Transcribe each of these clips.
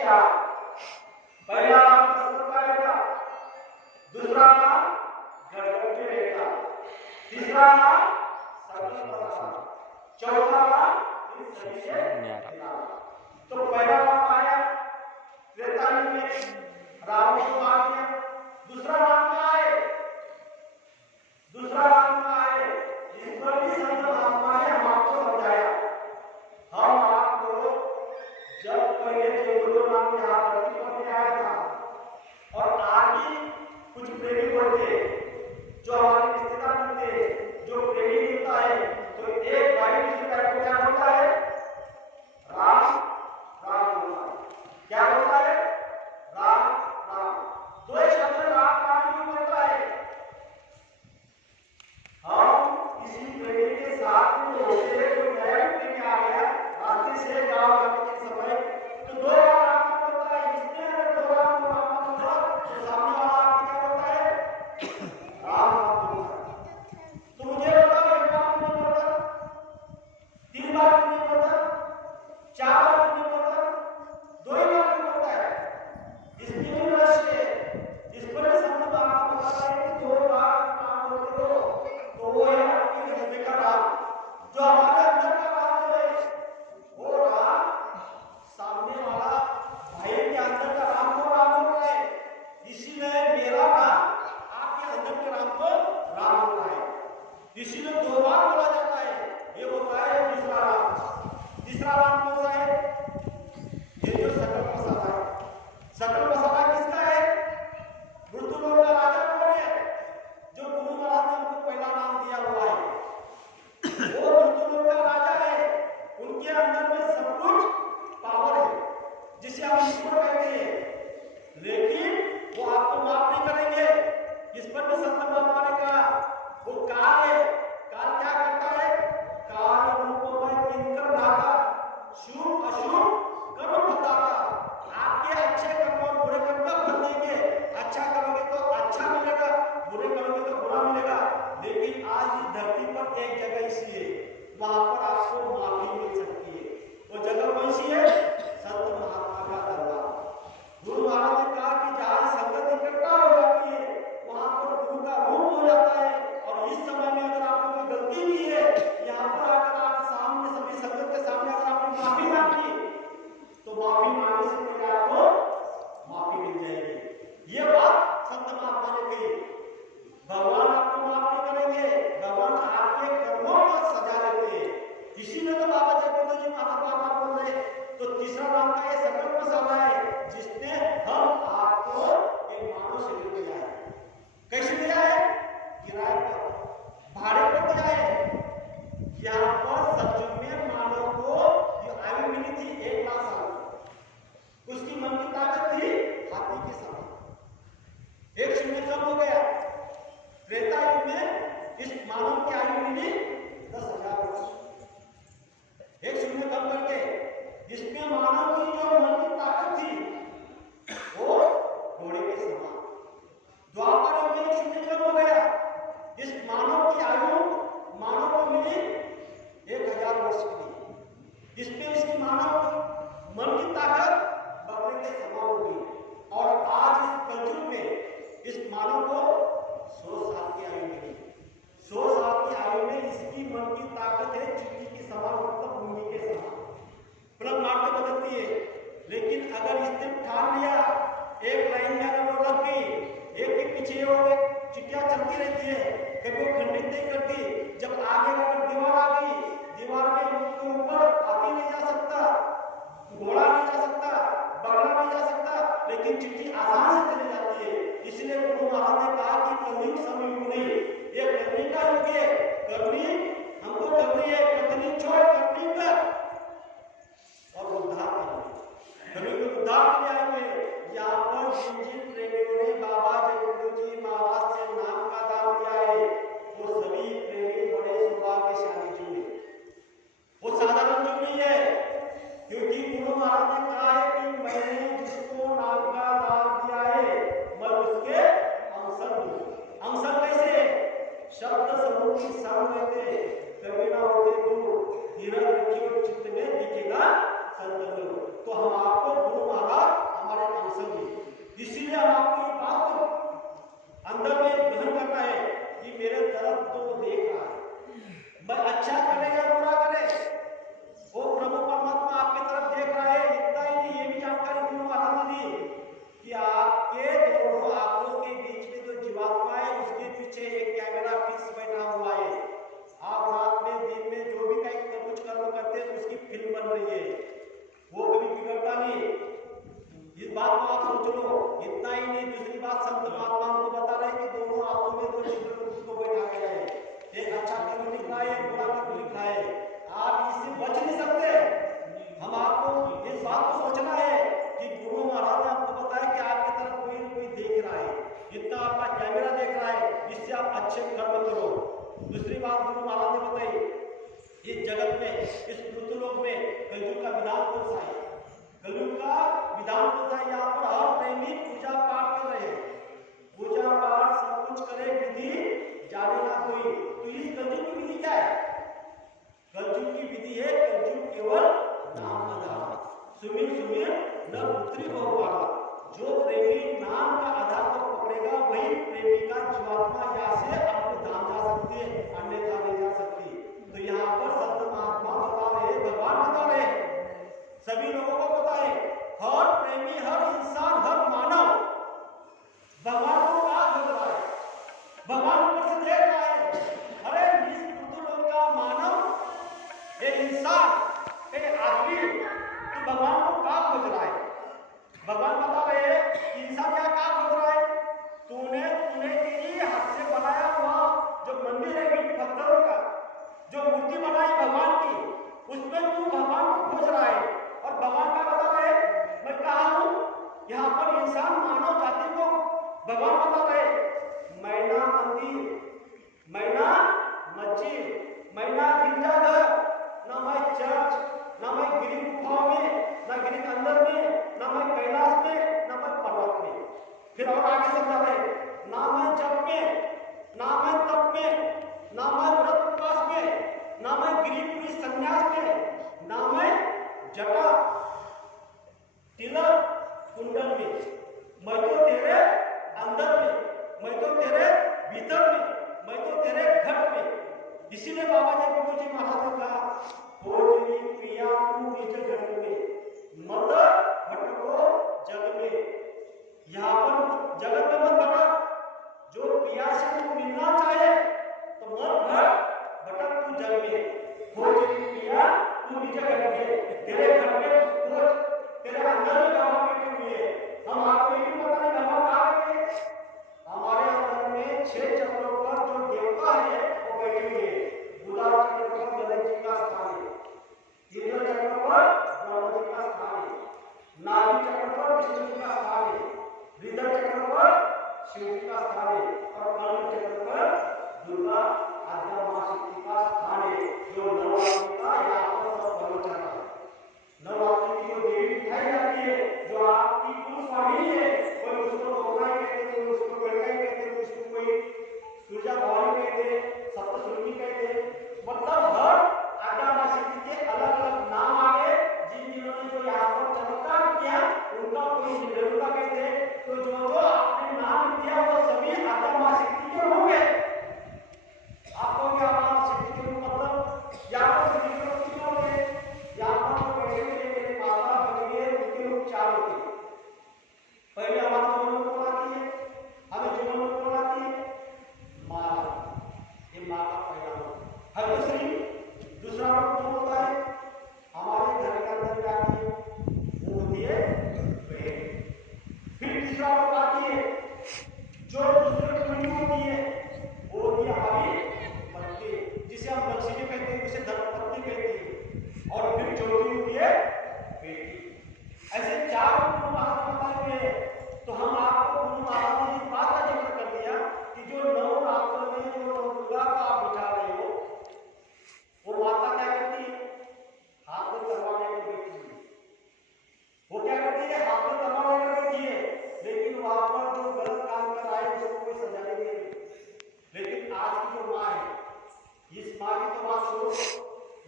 चार। पहला संत का बेटा, दूसरा गणपति बेटा, तीसरा सकल प्रसाद, चौथा इन सभी से न्यारा। तो पहला नाम आया त्रेता युग में रावण को मार दिया। दूसरा नाम क्या है? दूसरा नाम क्या है? इस पर भी संत महात्मा ने हम आपको समझाया। हम आपको जब पहले जो गुरु नाम यहाँ धरती पर में आया था और आगे कुछ प्रेमी बढ़ते जो हमारे रिश्तेदार मिलते, जो प्रेमी मिलता है, तो एक भाई दूसरे भाई को क्या बोलता है? राम राम बोलता है। क्या बोलता है? राम राम। दो एक शब्द राम राम क्यों बोलता है? हम इसी प्रेमी के साथ में होते हुए जो नया प्रेमी आ गया रास्ते से गाँव आने के समय, तो दो राम बोलता है। इसने अगर दो राम बोला तो सामने वाला आके क्या बोलता है? राम राम बोलता है। तो मुझे बताओ, एक बार क्यों बोलता, तीन बार क्यों बोलता, चार बार क्यों बोलता, दो ही बार क्यों बोलता है? इसमें भी रहस्य है। इस पर संत महात्मा बताता है कि दो बार राम बोलते हो तो वो है आपके हृदय का राम, जो हमारे अंदर का राम है। वो राम सामने वाला भाई के अंदर का राम को राम बोल रहा है, इसीलिए मेरा राम आपके अंदर के राम को राम बोल रहा है। इसीलिए दो बार बोला जाता है। ये होता है दूसरा राम। तीसरा राम कौन सा है? ये जो सकल प्रसाद है। सकल प्रसाद किसका है? मृत्युलोक का राजा कौन है? जो गुरु महाराज ने उनको पहला नाम दिया हुआ है, वो मृत्युलोक का राजा है। उनके अंदर में सब कुछ पावर है जिसे हम ईश्वर कहते हैं, लेकिन वो आपको माफ नहीं करेंगे। इस पर भी संत महात्मा ने कहा वो काल है। काल क्या करता है? काल रूप में किंकर धाता, शुभ अशुभ कर्म बताता। आपके अच्छे कर्म और बुरे कर्म का फल देंगे। अच्छा करोगे तो अच्छा मिलेगा, बुरे करोगे तो बुरा मिलेगा। लेकिन आज इस धरती पर एक जगह ऐसी है, वहां पर आपको माफी मिल सकती है। वो जगह कौन सी है? संत महात्मा का दरबार। गुरु महाराज ने कहा कि जहां संगत इकट्ठा हो जाती है वहां पर गुरु का रूप हो जाता है। और इस समय में अगर आपने कोई गलती की है, यहाँ पर आकर आप सामने सभी संगत के सामने अगर आपने माफी मांगी तो माफी मांगने से पहले आपको माफी मिल जाएगी। ये बात संत महात्मा ने कही। भगवान आपको माफ नहीं करेंगे, भगवान आपके कर्मों को सजा लेते हैं। इसीलिए तो बाबा जयप्रकाश जी महाराज बार बोल रहे। तो तीसरा नाम का ये सकल प्रसाद है, जिसने हम आपको एक मानव शरीर दिया है। कैसे दिया है? किराए पर, भाड़े पर दिया है। यहाँ पर सचमुच में मानव को जो आयु मिली थी 1 लाख साल, उसकी मन की ताकत थी हाथी के समान। एक शून्य कम हो गया। त्रेता युग में इस मानव की आयु मिली 10,000 वर्ष। एक शून्य कम करके इसमें मानव की जो मन की ताकत थी वो घोड़े के समान। द्वापर युग में एक शून्य कम हो गया। इस मानव की आयु मानव को मिली 1,000 वर्ष की। जिसमें इसकी मानव की मन की ताकत बकरे के समान हो गई। और आज इस कलयुग में इस मानव को 100 साल की आयु मिली। 100 साल की आयु में इसकी मन की ताकत है चींटी के समान, मतलब मुंगी के समान। पलक मारते बदलती है। लेकिन अगर इसने ठान लिया, एक लाइन में अगर वो लग गई, एक के पीछे वो चिट्टियां चलती रहती है, कभी वो खंडित नहीं करती। जब आगे अगर दीवार आ गई, दीवार के ऊपर हाथी नहीं जा सकता, घोड़ा नहीं जा सकता, बगला नहीं जा सकता, लेकिन चिट्ठी आसान से चली जाती है। इसलिए गुरु महाराज ने कहा कि कलयुग समयुग नहीं, ये करनी का युग है। करनी हमको करनी है, कथनी छोड़ करनी कर और उद्धार करनी। कलयुग उद्धार के लिए आए हुए। यहाँ पर जिन प्रेमियों ने बाबा जयप्रकाश जी महाराज से नाम का दान दिया है, वो सभी प्रेमी बड़े सौभाग्यशाली जीव हैं। वो साधारण जीव नहीं है, क्योंकि गुरु महाराज ने कहा है कि मैंने जिसको नाम का दान दिया है मैं उसके अंशर हूँ। अंशर कैसे? शब्द समूह की संग रहते कभी ना होते दूर, धीरज रखिए चित्त में दिखेगा संत। तो हम आपको गुरु महाराज में दो चित्र को बैठा के है, एक अच्छा कर्म लिख रहा है, एक बुरा कर्म लिख रहा है। आप इससे बच नहीं सकते। हम आपको इस बात को सोचना है कि गुरु महाराज ने आपको बताया कि आपकी तरफ कोई कोई देख रहा है, इतना आपका कैमरा देख रहा है, इससे आप अच्छे कर्म करो। दूसरी बात गुरु महाराज ने बताई, इस जगत में, इस पृथ्वीलोक में कलयुग का विधान कौन सा है? कलयुग का विधान कौन सा है? यहाँ पर हर प्रेमी पूजा पाठ कर रहे हैं, पूजा पाठ सब कुछ करे, विधि जाने ना कोई। तो इस कलयुग की विधि क्या है? कलयुग की विधि है कलयुग केवल नाम आधार, सुमिर सुमिर न पुत्री बहुपाला। जो प्रेमी नाम का आधार पर पकड़ेगा वही प्रेमी का जीवात्मा यहाँ से आपको धाम जा सकती है, अन्यथा नहीं जा सकती। तो यहाँ पर संत महात्मा बता रहे, भगवान बता रहे, सभी लोगों को पता है, हर प्रेमी, हर इंसान, हर मानव भगवान को कहा खोज रहा है, भगवान ऊपर से देख रहा है। अरे इस पृथ्वी का मानव, एक इंसान, एक आदमी, तो भगवान को कहा खोज रहा है। भगवान बता रहे हैं कि इंसान क्या कहा खोज रहा है? तूने तेरी हाथ से बनाया हुआ जो मंदिर है ईंट पत्थरों का, जो मूर्ति बनाई भगवान की, उसमें तू भगवान को खोज रहा है। और भगवान का बता रहे, मैं कहा हूं, यहाँ पर इंसान मानव जाति को भगवान बता रहे, मैना मंदिर, मैना मस्जिद, मैना गिरजाघर, ना मैं चर्च, ना मैं गिरी गुफाओं में, ना गिरी के अंदर में, ना मैं कैलाश में, ना मैं पर्वत में। फिर और आगे समझा रहे, ना मैं जप में, ना मैं तप में, ना मैं व्रत उपवास में, ना मैं गिरिपुरी संन्यास में, ना मैं जटा तिलक कुंडल में, मैं तो तेरे अंदर में, मैं तो तेरे भीतर में, मैं तो तेरे घट में। इसीलिए बाबा जी गुरु जी महाराज ने कहा, खोजनी प्रिया तू निज घट में, मत भटको जग में। यहाँ पर जगत में मत भटक, जो प्रिया से तू मिलना चाहे तो मत भटक तू जग में। खोजनी प्रिया तू निज घट में, तेरे घर में खोज, तेरे अंदर में बाबा बैठे हुए हैं। हम आपको ये भी पता नहीं बाबा कहाँ बैठे, हमारे अंदर में 6 चक्रों पर जो देवता है वो बैठे हुए हैं। बुधा चक्र पर गणेश जी का स्थान है, इंद्र चक्र पर ब्रह्मा जी का स्थान है, नाभि चक्र पर विष्णु जी का स्थान है, हृदय चक्र पर शिव जी का स्थान है, और कर्ण चक्र पर दुर्गा आद्या मां शक्ति का स्थान है। जो नवरात्रि का यहाँ पर सब प्रवचन है, नवरात्रि की जो देवी दिखाई जाती है, जो आपकी कुल स्वामी है, कोई उसको दोहराई कहते हैं, कोई उसको गड़काई कहते हैं, उसको कोई सूर्या भवानी कहते हैं, सप्तशृंगी कहते हैं। मतलब हर आद्या मां शक्ति के अलग अलग नाम आगे, जिन जिन्होंने जो यहाँ पर चमत्कार किया उनका कोई निरूपा कहते हैं। तो जो आपने नाम दिया वो सभी आद्या मां शक्ति के होंगे। आपको क्या मां शक्ति के मतलब यहाँ पर निरूपा होते हैं, यहाँ पर बैठे हुए मेरे माता बनिए, उनके रूप 4 होते हैं। पहले हमारे जीवन में कौन आती है? हमें जीवन में कौन आती है? माँ, ये माँ का पहला रूप। हमें श्री दूसरा रूप कौन होता है? हमारे घर के अंदर आती है, वो होती है बहन। फिर तीसरा रूप आती है, जो दूसरे कुंडली होती है, वो होती है हमारी पत्नी, जिसे हम लक्ष्मी कहते हैं, उसे धर्मपत्नी कहते हैं। और फिर चौथी होती है बेटी। ऐसे 4 गुरु महाराज बताए हुए हैं। तो हम आपको गुरु महाराज ने इस बात का जिक्र कर दिया कि जो नवरात्र में जो दुर्गा का आप बिठा रहे हो, वो माता क्या करती है? हाथ में तलवार लेकर बैठी है। वो क्या करती है? हाथ में तलवार लेकर बैठी है, लेकिन वहां पर जो गलत काम कर रहा है उसको कोई सजा नहीं दे रही। लेकिन आज की जो माँ है, इस माँ की तो बात छोड़ो,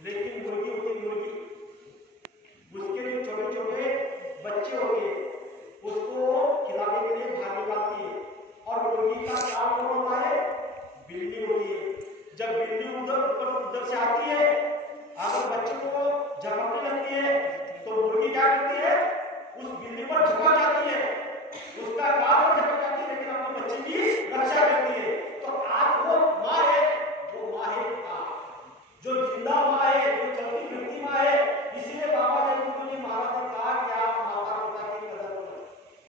लेकिन मुर्गी होती मुर्गी, उसके जो छोटे छोटे बच्चे होते हैं उसको खिलाने के लिए बाहर निकालती है। और मुर्गी का काम कौन होता है? बिल्ली होती है। जब बिल्ली उधर से आती है, अगर बच्चे को झपकने लगती है तो मुर्गी क्या करती है? उस बिल्ली पर